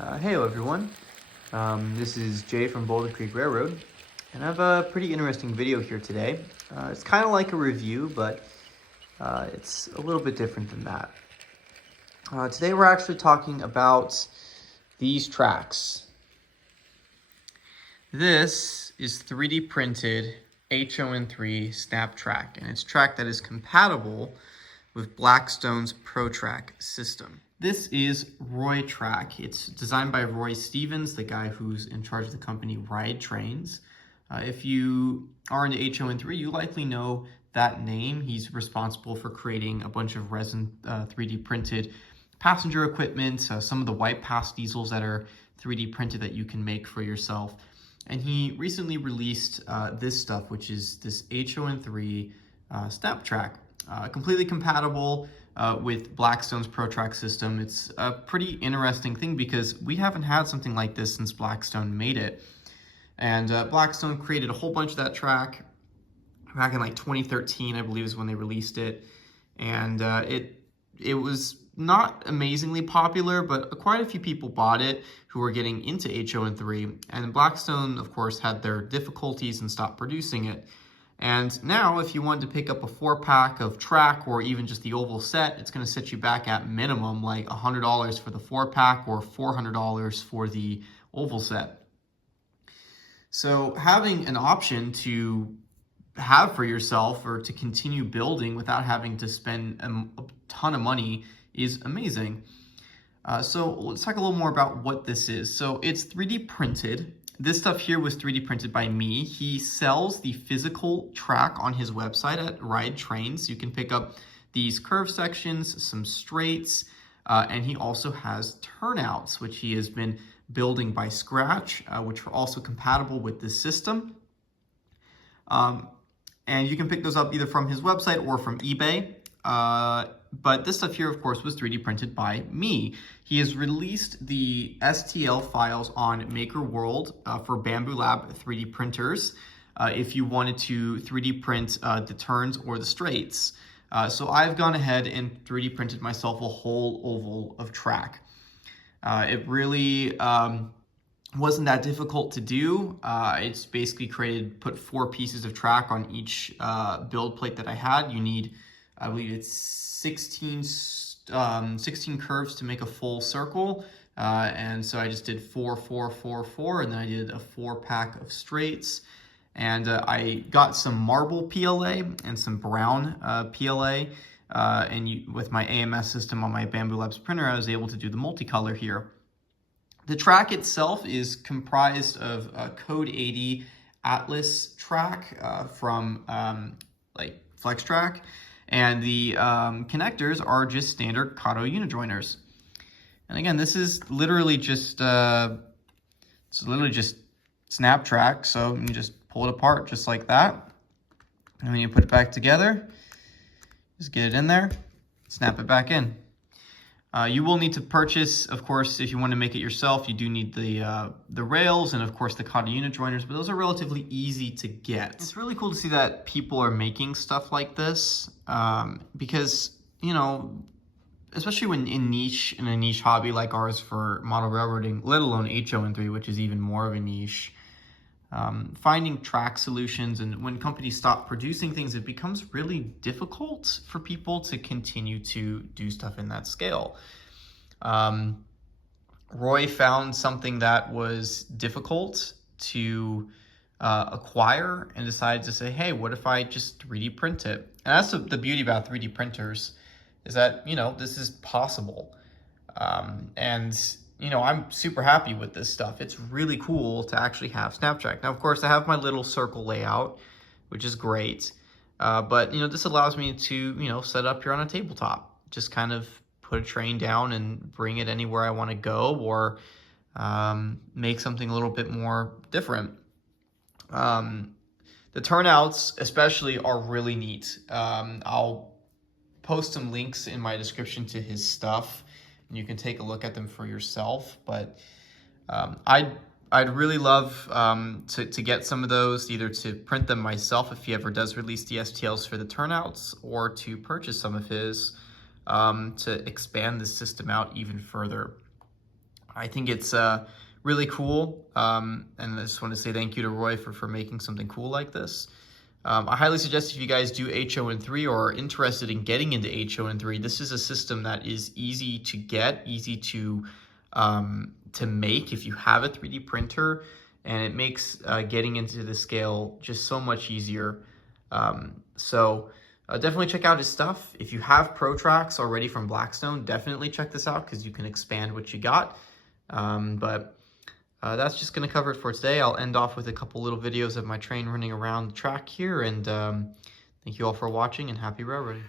Heyo everyone, this is Jay from Boulder Creek Railroad, and I have a pretty interesting video here today. It's kind of like a review, but it's a little bit different than that. Today we're actually talking about these tracks. This is 3D printed Hon3 snap track, and it's track that is compatible with Blackstone's ProTrack system. This is Roytrak. It's designed by Roy Stevens, the guy who's in charge of the company Ride Trains. If you are into Hon3, you likely know that name. He's responsible for creating a bunch of resin 3D printed passenger equipment, some of the white pass diesels that are 3D printed that you can make for yourself. And he recently released this stuff, which is this Hon3 snap track, completely compatible with Blackstone's ProTrack system. It's a pretty interesting thing because we haven't had something like this since Blackstone made it. And Blackstone created a whole bunch of that track back in like 2013, I believe is when they released it. And it was not amazingly popular, but quite a few people bought it who were getting into Hon3. And Blackstone, of course, had their difficulties and stopped producing it. And now, if you wanted to pick up a 4-pack of track or even just the oval set, it's going to set you back at minimum like $100 for the 4-pack or $400 for the oval set. So having an option to have for yourself or to continue building without having to spend a ton of money is amazing. So let's talk a little more about what this is. So it's 3D printed. This stuff here was 3D printed by me. He sells the physical track on his website at Ride Trains. You can pick up these curve sections, some straights, and he also has turnouts, which he has been building by scratch, which are also compatible with this system. And you can pick those up either from his website or from eBay. But this stuff here, of course, was 3D printed by me. He has released the STL files on Maker World for Bamboo Lab 3D printers if you wanted to 3D print the turns or the straights. So I've gone ahead and 3D printed myself a whole oval of track. It really wasn't that difficult to do. It's basically put 4 pieces of track on each build plate that I had. You need, I believe it's 16 curves to make a full circle. And so I just did 4, 4, 4, 4, and then I did a 4-pack of straights. And I got some marble PLA and some brown PLA. With my AMS system on my Bamboo Labs printer, I was able to do the multicolor here. The track itself is comprised of a Code 80 Atlas track from like FlexTrack. And the connectors are just standard Kato unijoiners. And again, this is literally just snap track. So you just pull it apart just like that. And then you put it back together. Just get it in there, snap it back in. You will need to purchase, of course, if you want to make it yourself, you do need the rails and, of course, the Kato unijoiners, but those are relatively easy to get. It's really cool to see that people are making stuff like this because, you know, especially when in a niche hobby like ours for model railroading, let alone Hon3, which is even more of a niche, finding track solutions, and when companies stop producing things, it becomes really difficult for people to continue to do stuff in that scale. Roy found something that was difficult to acquire and decided to say, hey, what if I just 3D print it? And that's the beauty about 3D printers, is that, you know, this is possible. And you know, I'm super happy with this stuff. It's really cool to actually have Snaptrack. Now, of course, I have my little circle layout, which is great. But, you know, this allows me to, you know, set up here on a tabletop. Just kind of put a train down and bring it anywhere I want to go, or make something a little bit more different. The turnouts especially are really neat. I'll post some links in my description to his stuff, and you can take a look at them for yourself. But I'd really love to get some of those, either to print them myself if he ever does release the STLs for the turnouts, or to purchase some of his to expand the system out even further. I think it's really cool, and I just want to say thank you to Roy for making something cool like this. I highly suggest if you guys do Hon3 or are interested in getting into Hon3, this is a system that is easy to get, easy to make if you have a 3D printer, and it makes getting into the scale just so much easier. Definitely check out his stuff. If you have Roytraks already from Blackstone, definitely check this out because you can expand what you got. That's just going to cover it for today. I'll end off with a couple little videos of my train running around the track here, and thank you all for watching, and happy railroading.